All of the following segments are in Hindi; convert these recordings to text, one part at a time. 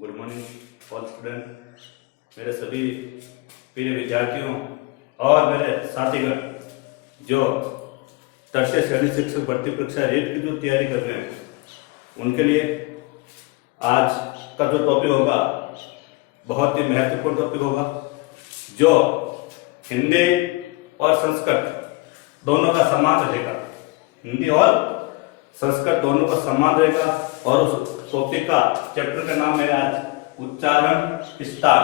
गुड मॉर्निंग ऑल स्टूडेंट, मेरे सभी प्रिय विद्यार्थियों और मेरे साथीगण जो तृतीय श्रेणी शिक्षक भर्ती परीक्षा रेट की जो तैयारी कर रहे हैं उनके लिए आज का जो टॉपिक होगा बहुत ही महत्वपूर्ण टॉपिक होगा, जो हिंदी और संस्कृत दोनों का समान रहेगा। हिंदी और संस्कृत दोनों का समान रहेगा और उस टॉपिक का चैप्टर का नाम है आज उच्चारण स्थान।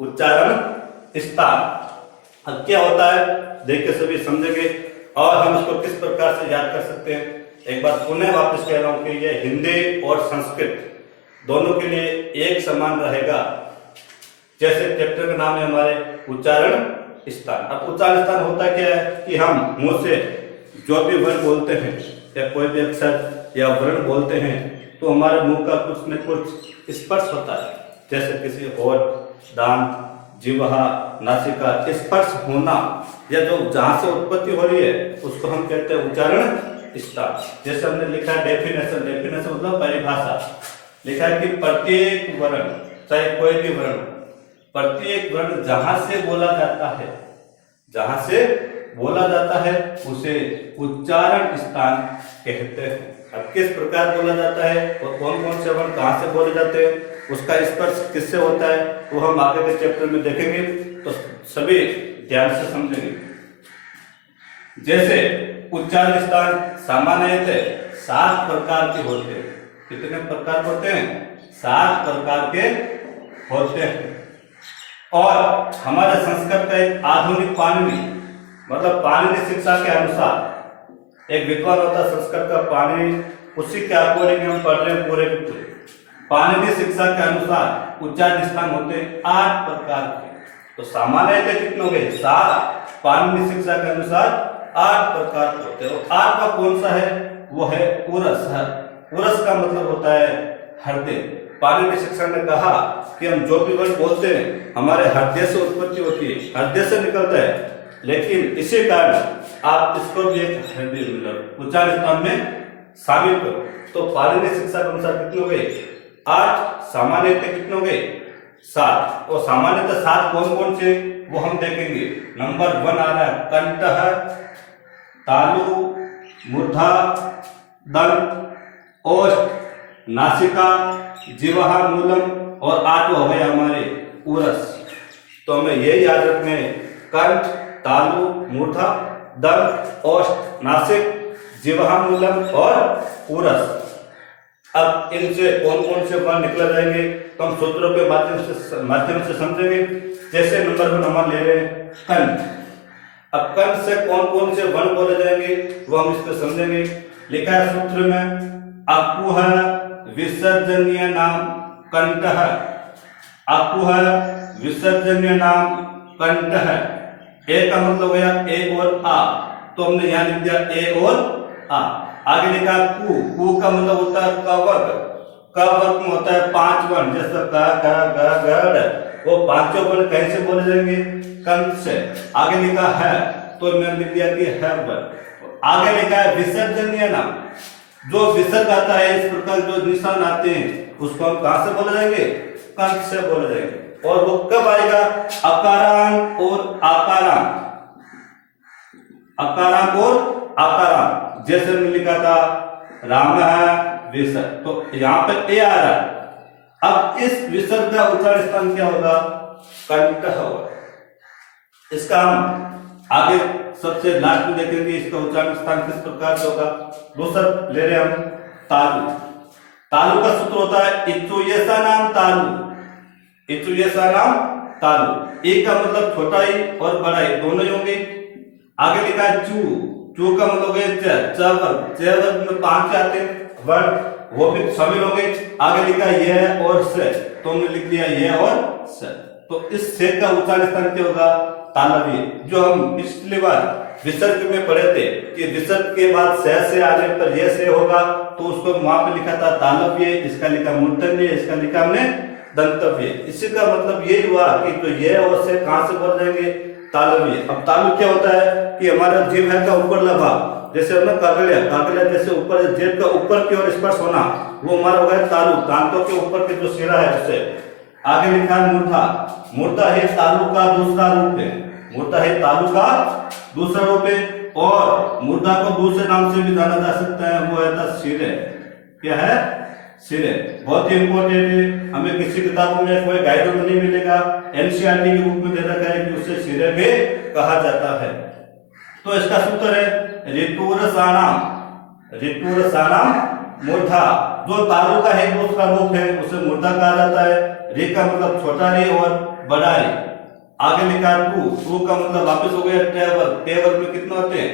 उच्चारण स्थान अब क्या होता है देख के सभी समझेंगे और हम इसको किस प्रकार से याद कर सकते हैं। एक बार पुनः वापस कह रहा हूं कि ये हिंदी और संस्कृत दोनों के लिए एक समान रहेगा। जैसे चैप्टर का नाम है हमारे उच्चारण स्थान। अब उच्चारण स्थान होता क्या है कि हम मुंह से जो भी वर्ण बोलते हैं या कोई भी अक्षर या वर्ण बोलते हैं तो हमारे मुंह का कुछ न कुछ स्पर्श होता है। जैसे किसी होठ, दांत, जिह्वा, नासिका स्पर्श होना या जो जहां से उत्पत्ति हो रही है उसको हम कहते हैं उच्चारण स्थान। जैसे हमने लिखा है डेफिनेशन मतलब परिभाषा, लिखा है कि प्रत्येक वर्ण चाहे कोई भी वर्ण, प्रत्येक वर्ण जहां से बोला जाता है उसे उच्चारण स्थान कहते हैं। अब किस प्रकार बोला जाता है और कौन कौन से वर्ण कहां से बोले जाते हैं, उसका स्पर्श किससे होता है वो हम आगे के चैप्टर में देखेंगे, तो सभी ध्यान से समझेंगे। जैसे उच्चारण स्थान सामान्यतः 7 प्रकार के होते हैं। कितने प्रकार होते हैं? 7 प्रकार के होते हैं। और हमारे संस्कृत का एक आधुनिक पाणिनि मतलब पाणिनि शिक्षा के अनुसार एक विद्वान होता संस्कृत का पाणिनि, उसी के अकॉर्डिंग हम पढ़ रहे हैं पूरे के पूरे। पाणिनि शिक्षा के अनुसार उच्चारण स्थान होते हैं 8 प्रकार के। तो सामान्यतः कितने हो गए? 7। पाणिनि शिक्षा के अनुसार 8 प्रकार के होते हैं। और 8 का कौन सा है? वो है उरस। उरस का मतलब होता है हृदय। पाणिनि शिक्षा ने कहा कि हम जो भी वर्ण बोलते हैं हमारे हृदय से उत्पत्ति होती है, हृदय से निकलता है, लेकिन इसी कारण आप इसको भी एक हृदय उच्चारण स्थान में शामिल करो। तो पाणिनि शिक्षा के अनुसार कितने हो गए? 8। सामान्यतः कितने हो गए? 7। और सामान्यतः 7 कौन कौन से वो हम देखेंगे। नंबर 1 आ रहा है कंठः, तालु, मूर्धा, दंत, ओष्ठ, नासिका, जिह्वा मूलम और 8 हो गए हमारे उरस। तो हमें ये याद रखना है कंठ, तालु, मूर्धा, दंत, ओष्ठ, नासिक, जिह्वा मूलम और उरस। अब इनसे कौन कौन से वर्ण निकल जाएंगे तो हम सूत्रों के माध्यम से समझेंगे। जैसे नंबर 1 हम ले रहे हैं कंठ। अब कंठ से कौन कौन से वर्ण बोले जाएंगे वो हम इसको समझेंगे। लिखा है सूत्र में अकुह विसर्जनीय नाम कंठः। अकुह विसर्जनीय नाम कंठः। ए का मतलब हो गया ए और आ, तो हमने यहां लिख दिया ए और आ। आगे लिखा कु का मतलब होता है कवर्ग। कवर्ग में होता है 5 वर्ण, जैसे क ख ग घ, वो 5 वर्ण कैसे बोले जाएंगे? कंठ से। आगे लिखा है तो मैंने लिख दिया कि है वर्ण। आगे लिखा है विसर्जनीय नाम, जो विसर्ग आता है इस प्रकार जो निशान आते हैं उसको हम कहां से बोले जाएंगे? कंठ से बोले जाएंगे। और वो कब आएगा? अकारांत और आकारांत। अकारांत और आकारांत। जैसे हमने लिखा था राम है विसर्ग, तो यहां पे ए आ रहा है। अब इस विसर्ग का उच्चारण स्थान क्या होगा? कंठ होगा। इसका हम आगे सबसे लास्ट में देखेंगे इसका उच्चारण स्थान किस प्रकार से होगा। दूसरा ले रहे हम तालु। तालु का सूत्र होता है इचुयसा नाम तालु। इचुयसा नाम तालु। एक का मतलब छोटा ही और बड़ा ही दोनों ही होंगे। आगे लिखा है चू का मतलब वर्ग में 5 आते हैं वर्ण, वो भी शामिल होंगे। आगे लिखा यह और से, तो हमने लिख दिया यह और से। तो इस से का उच्चारण स्थान क्या होगा? तालव्य। जो हम पिछली बार विसर्ग में पढ़े थे कि विसर्ग के बाद से आने पर यह से होगा, तो उसको वहां पे लिखा था तालव्य, इसका लिखा मूर्धन्य, इसका लिखा हमने दंतव्य। इसी का मतलब ये हुआ कि तो यह और से कहां से बोल जाएंगे? तालव्य। अब तालु क्या होता है कि हमारा जीभ है का ऊपर भाग जैसे हमने काकलिया, काकलिया जैसे ऊपर जेब का ऊपर की ओर स्पर्श होना, वो हमारा हो गया तालु, दांतों के ऊपर के जो सिरा है उससे। आगे लिखा है मूर्धा, मूर्धा है तालु का दूसरा रूप है, मूर्धा है तालु का दूसरा रूप है। और मूर्धा को दूसरे नाम से भी जाना जा सकता है, वो है सिरे। क्या है? सिरे। बहुत ही इंपॉर्टेंट है, हमें किसी किताबों में कोई गाइड नहीं मिलेगा, एनसीईआरटी के बुक में दे रखा है कि उसे सिरे भी कहा जाता है। तो इसका सूत्र है ऋतुरसानाम, ऋतुरसानाम मूर्धा। जो तालु का है दूसरा रूप है उसे मूर्धा कहा जाता है। रे का मतलब छोटा रे और बड़ा रे। आगे लिखा टू का मतलब वापस हो गया टेबल, टेबल में कितने होते हैं?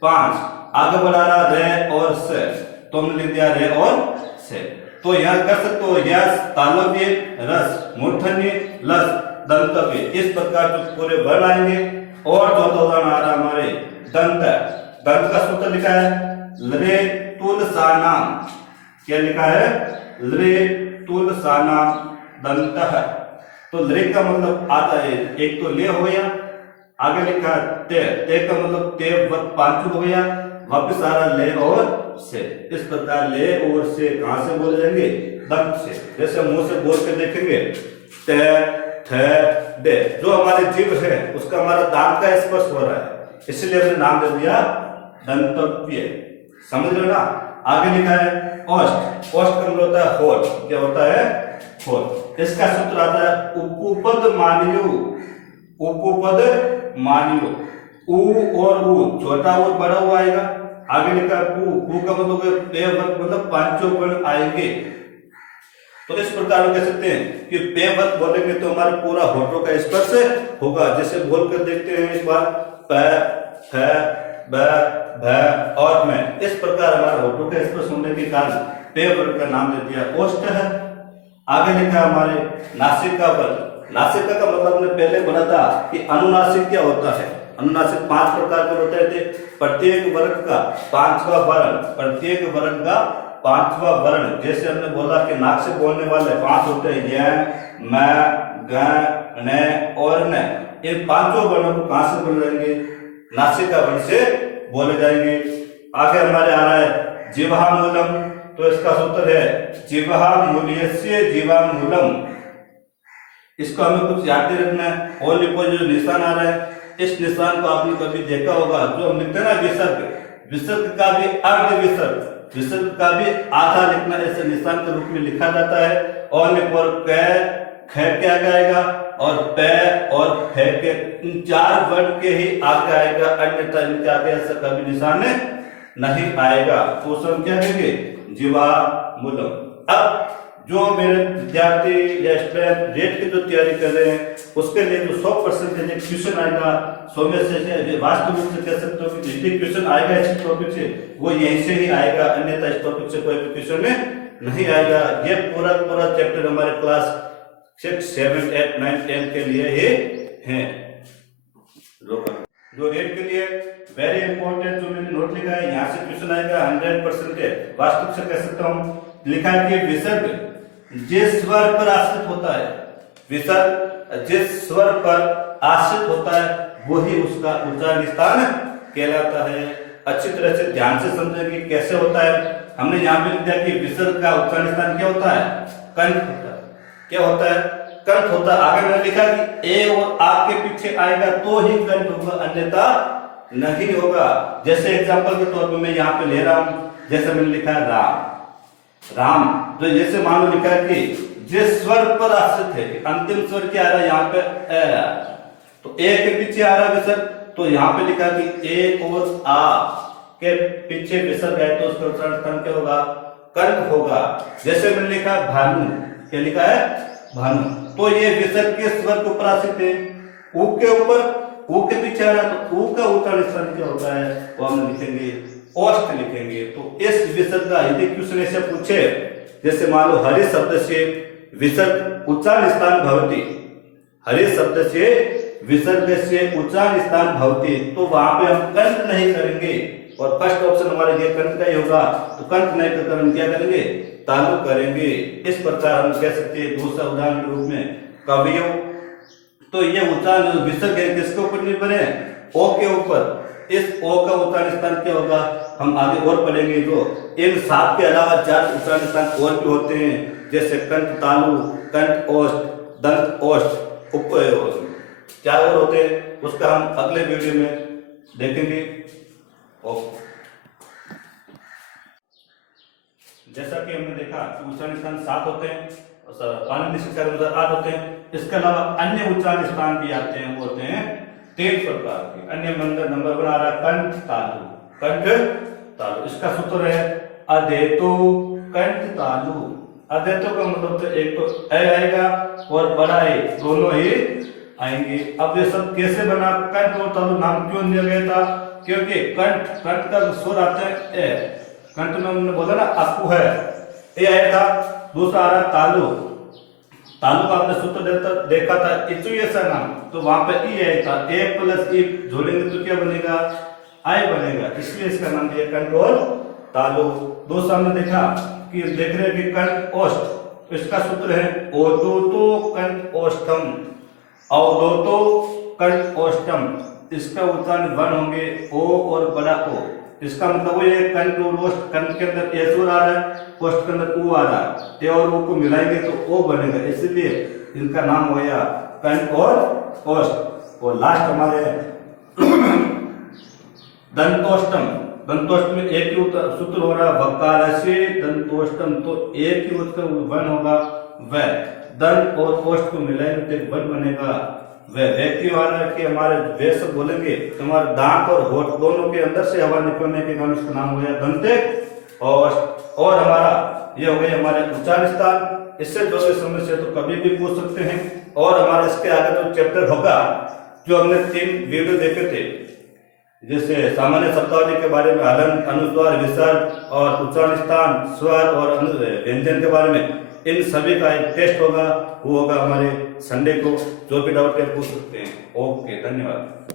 5। आगे बढ़ा रहा रे और से, तो हमने लिख दिया रे और से। तो यहाँ कर सकते हो यस, तालव्य, रस, मूर्धन्य, लस, दंतव्य, इस प्रकार जो पूरे वर्ण आएंगे। और चौथा उदाहरण आ रहा हमारे दंत, दंत का सूत्र लिखा है लरे तुलसानाम। क्या लिखा है? लरे तुलसानाम दंतः। तो लरे का मतलब आता है, एक तो ले हो गया, आगे लिखा ते, ते का मतलब ते पांचू हो गया, वापस आ रहा ले और से। इस प्रकार ले और से कहां से बोले जाएंगे? दंत से। जैसे मुंह से बोल के देखेंगे ते, थे, दे, जो हमारी जीभ है उसका हमारा दांत का स्पर्श हो रहा है, इसलिए हमने नाम दे दिया दंतव्य। समझ लो ना। आगे लिखा है ओष्ठ, ओष्ठ का मतलब होता है होठ। क्या होता है? होठ। इसका सूत्र आता है उपपद मानियो, उपपद मानियो। उ और उ, छोटा और बड़ा उ आएगा। आगे लिखा है कु का मतलब पे वर्ग, मतलब पांचों वर्ण आएंगे। तो इस प्रकार हम कह सकते हैं कि पे वर्ग बोलेंगे तो हमारा पूरा होठों का स्पर्श होगा। जैसे बोल कर देखते हैं इस बार प, फ, ब, भ और मैं। इस प्रकार हमारे होठों का स्पर्श होने के कारण पे वर्ग का नाम दे दिया ओष्ठ है। आगे लिखा है हमारे नासिका वर्ग। नासिका का मतलब हमने पहले बोला था कि अनुनासिक क्या होता है। अनुनासिक 5 प्रकार के होते थे। प्रत्येक वर्ग का 5वां वर्ण, प्रत्येक वर्ग का 5वां वर्ण। जैसे हमने बोला कि नाक से बोलने वाले 5 होते हैं, य, म, ग, न और न। इन 5 वर्णों को कहां से बोले जाएंगे? नासिका वर्ण से बोले जाएंगे। आगे हमारे आ रहा है जिह्वामूलम। तो इसका सूत्र है जिह्वामूल्यस्य जिह्वामूलम। इसको हमें कुछ याद रखना है। और लिखो जो निशान आ रहा है, इस निशान को आपने कभी देखा होगा, जो हम लिखते हैं ना विसर्ग, विसर्ग का भी अर्ध विसर्ग, विसर्ग का भी आधा लिखना ऐसे निशान के रूप में लिखा जाता है। और लिखो क, ख के आगे आएगा और पे और फे के, इन 4 वर्ण के ही आगे आएगा, अन्यथा इनके आगे ऐसा कभी निशान नहीं आएगा। तो उसे हम क्या कहेंगे? जिह्वामूलम। अब जो मेरे विद्यार्थी या स्टूडेंट रेट की जो तैयारी कर रहे हैं उसके लिए जो 100% क्वेश्चन आएगा, 100 में से वास्तविक रूप से कह सकते हो कि जितने क्वेश्चन आएगा इस टॉपिक से वो यहीं से ही आएगा, अन्यथा इस टॉपिक से कोई भी क्वेश्चन नहीं आएगा। ये पूरा चैप्टर हमारे क्लास 6, 7, 8, 9, 10 के लिए ही है। जो रेट के लिए वेरी इंपॉर्टेंट जो मैंने नोट लिखा है, यहाँ से क्वेश्चन आएगा 100% वास्तविक से कह सकता हूँ। लिखा है कि विसर्ग जिस स्वर पर आश्रित होता है, विसर्ग जिस स्वर पर आश्रित होता है वही उसका उच्चारण स्थान कहलाता है। अच्छी तरह से ध्यान से समझेंगे कैसे होता है। हमने यहाँ पे लिख दिया कि विसर्ग का उच्चारण स्थान क्या होता है? कंठ होता है। क्या होता है? कंठ होता है। आगे मैंने लिखा कि ए और आ के पीछे आएगा तो ही कंठ होगा, अन्यथा नहीं होगा। जैसे एग्जाम्पल के तौर पर मैं यहाँ पे ले रहा हूँ, जैसे मैंने लिखा है राम, राम। तो जैसे मान लो लिखा है कि जिस स्वर पर आश्रित है, अंतिम स्वर क्या आ रहा है यहाँ पे? ए। तो ए के पीछे आ रहा है विसर्ग, तो यहाँ पे लिखा कि ए और आ के पीछे विसर्ग है तो उसका उच्चारण स्थान क्या होगा? कंठ होगा। जैसे मैंने लिखा भानु, क्या लिखा है? भानु। तो ये विसर्ग के स्वर के ऊपर आश्रित है, ऊ के ऊपर, ऊ के पीछे आ रहा है तो ऊ का उच्चारण स्थान क्या होता है? वो हम लिखेंगे ओष्ठ लिखेंगे। तो इस विसर्ग का यदि क्वेश्चन ऐसे पूछे, जैसे मान लो हरि शब्द से विसर्ग उच्चारण स्थान भवति, हरि शब्द से विसर्ग से उच्चारण स्थान भवति, तो वहां पे हम कंठ नहीं करेंगे और फर्स्ट ऑप्शन हमारे ये कंठ का ही होगा। तो कंठ नहीं कर हम क्या करेंगे? तालु करेंगे। इस प्रकार हम कह सकते हैं दूसरा उदाहरण के रूप में कवियों। तो ये उच्चारण विसर्ग है किसके ऊपर निर्भर है? ओ के ऊपर। इस ओ का उच्चारण स्थान क्या होगा, हम आगे और पढ़ेंगे। तो इन 7 के अलावा 4 उच्चारण स्थान और भी होते हैं, जैसे कंठ तालु, कंठ ओष्ठ, दंत ओष्ठ, उप क्या और होते हैं, उसका हम अगले वीडियो में देखेंगे। ओके, जैसा कि हमने देखा कि उच्चारण स्थान 7 होते हैं, पाणिनि शिक्षा के अनुसार 8 होते हैं। इसके अलावा अन्य उच्चारण स्थान भी आते हैं, वो होते हैं 3 प्रकार के। अन्य नंबर 1 आ रहा है कंठ तालु। कंठ तालु, इसका सूत्र है अधेतु कंठ तालु। अधेतु का मतलब तो एक तो ए आएगा और बड़ा ए, दोनों ही आएंगे। अब ये सब कैसे बना, कंठ और तालु नाम क्यों दिया गया था, क्योंकि कंठ का जो स्वर आता है ए, कंठ में हमने बोला ना अकु है, ए आया था। दूसरा आ रहा तालु। तालु का आपने सूत्र देखा था इचु ऐसा नाम, तो वहां पे ई आया था, ए प्लस ई जोड़ेंगे तो क्या बनेगा, आई बनेगा, इसलिए इसका नाम दिया कंठ और तालु। दूसरा हमने देखा कि देख रहे हैं कि कंठ ओष्ठ, इसका सूत्र है ओदोतो कंठ ओष्ठम, अवदोतो कंठ ओष्ठम। इसका उच्चारण वन होंगे ओ और बड़ा ओ। इसका मतलब वो ये कंठ और ओष्ठ, कंठ के अंदर ए स्वर आ रहा है, ओष्ठ के अंदर ऊ आ रहा है, ए और ऊ को मिलाएंगे तो ओ बनेगा, इसलिए इनका नाम हो गया कंठ और ओष्ठ। और लास्ट हमारे दंतोष्टम। दंतोष्टम में एक ही सूत्र हो रहा है वकार से दंतोष्टम, तो एक ही उत्तर वन होगा व। दंत और ओष्ठ को मिलाएंगे तो एक वन बनेगा व। व्यक्ति वाला कि हमारे वे सब बोलेंगे तो हमारे दांत और होठ दोनों के अंदर से हवा निकलने के कारण इसका नाम हो गया दंत ओष्ठ। और हमारा ये हो गए हमारे उच्चारण स्थान। इससे जुड़े समस्या तो कभी भी पूछ सकते हैं। और हमारा इसके आगे जो चैप्टर होगा, जो हमने 3 वीडियो देखे थे, जैसे सामान्य शब्दावली के बारे में, हलन, अनुस्वार, विसर्ग और उच्चारण स्थान, स्वर और व्यंजन के बारे में, इन सभी का एक टेस्ट होगा, वो होगा हमारे संडे को। जो भी डाउट है पूछ सकते हैं। ओके, धन्यवाद।